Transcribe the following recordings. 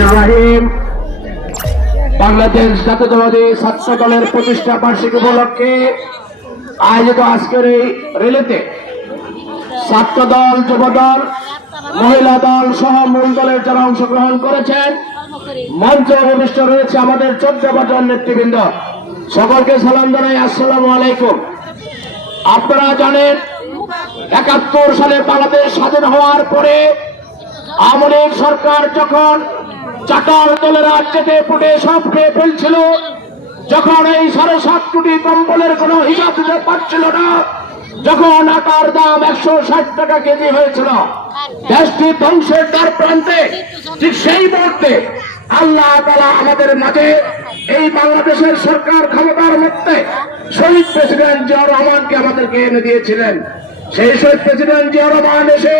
রহমানির রহিম। বাংলাদেশ জাতীয়তাবাদী ছাত্র দলের প্রতিষ্ঠা বার্ষিকী উপলক্ষে আয়োজিত আজকের এই র্যালিতে ছাত্র দল, যুব দল, মহিলা দল সহ মূল দলের যারা অংশগ্রহণ করেছেন, মঞ্চে উপবিষ্ট রয়েছে আমাদের 14 বছর নেতৃবৃন্দ। সকলকে সালাম জানাই, আসসালামু আলাইকুম। আপনারা জানেন ৭১ সালে বাংলাদেশ স্বাধীন হওয়ার পরে আওয়ামী লীগ সরকার যখন চাটাল দলেরা চেটে পুটে সব খেয়ে ফেলছিল, যখন এই ৭.৫ কোটি কম্বলের কোনো হিসাব দিতে পারছিল না, যখন আটার দাম ১৬০ টাকা কেজি হয়েছিল, দেশটি ধ্বংসের দ্বার প্রান্তে, ঠিক সেই মুহূর্তে আল্লাহ তাআলা আমাদের মাঝে এই বাংলাদেশের সরকার ক্ষমতার মধ্যে শহীদ প্রেসিডেন্ট জিয়াউর রহমানকে আমাদেরকে এনে দিয়েছিলেন। সেই শহীদ প্রেসিডেন্ট জিয়াউর রহমান এসে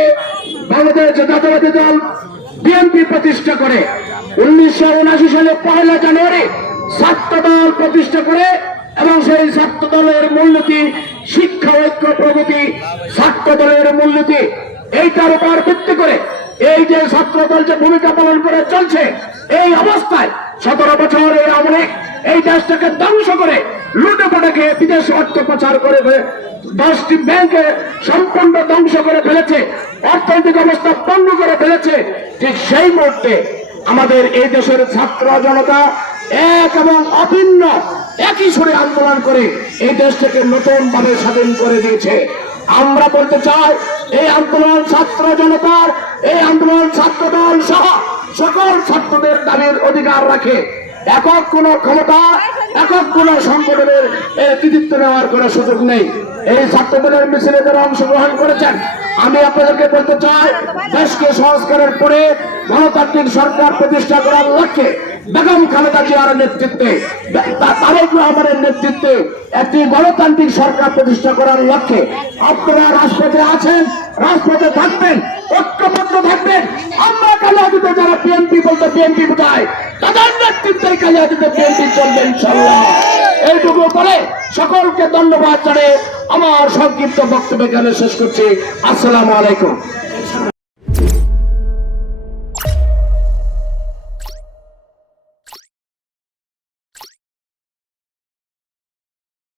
বাংলাদেশ জাতীয়তাবাদী দল বিএনপি প্রতিষ্ঠা করে ১৯৭৯ সালে ১ জানুয়ারি ছাত্র দল প্রতিষ্ঠা করে, এবং সেই ছাত্র দলের মূলনীতি শিক্ষা, ঐক্য, প্রগতি, ছাত্র দলের মূলনীতি, এইটার উপর ভিত্তি করে এই যে ছাত্র দল যে ভূমিকা পালন করে চলছে, এই অবস্থায় ১৭ বছর এই আওয়ামী লীগ এই দেশটাকে ধ্বংস করে লুটে পুটে খেয়ে বিদেশে অর্থ পাচার করে 10টি ব্যাংকে সম্পূর্ণ ধ্বংস করে ফেলেছে, অর্থনৈতিক অবস্থা পঙ্গু করে ফেলেছে। ঠিক সেই মুহূর্তে আমাদের এই দেশের ছাত্র জনতা এক এবং অভিন্ন একই সুরে আন্দোলন করে এই দেশটাকে নতুন ভাবে স্বাধীন করে দিয়েছে। আমরা বলতে চাই, এই আন্দোলন ছাত্র জনতার, এই আন্দোলন ছাত্র দল সহ সকল ছাত্রদের দাবির অধিকার রাখে। একক কোন ক্ষমতা, একক কোন সংগঠনের কৃতিত্ব নেওয়ার কোন সুযোগ নেই। এই ছাত্র দলের মিছিলে যারা অংশগ্রহণ করেছেন, আমি আপনাদেরকে বলতে চাই, দেশকে সংস্কারের পরে গণতান্ত্রিক সরকার প্রতিষ্ঠা করার লক্ষ্যে বেগম খালেদা জিয়ার নেতৃত্বে, তারেক রহমানের নেতৃত্বে একটি গণতান্ত্রিক সরকার প্রতিষ্ঠা করার লক্ষ্যে আপনারা রাজপথে আছেন, রাজপথে থাকবেন, ঐক্যবদ্ধ থাকবেন। আমরা কালিয়াদীতে যারা বিএনপি বলতে বিএনপি বোঝায়, তাদের নেতৃত্বে কালিয়াদীতে বিএনপি চলবে ইনশাআল্লাহ। এইটুকু বলে সকলকে ধন্যবাদ জানিয়ে আমার সংক্ষিপ্ত বক্তব্য এখানে শেষ করছি। আসসালামু আলাইকুম।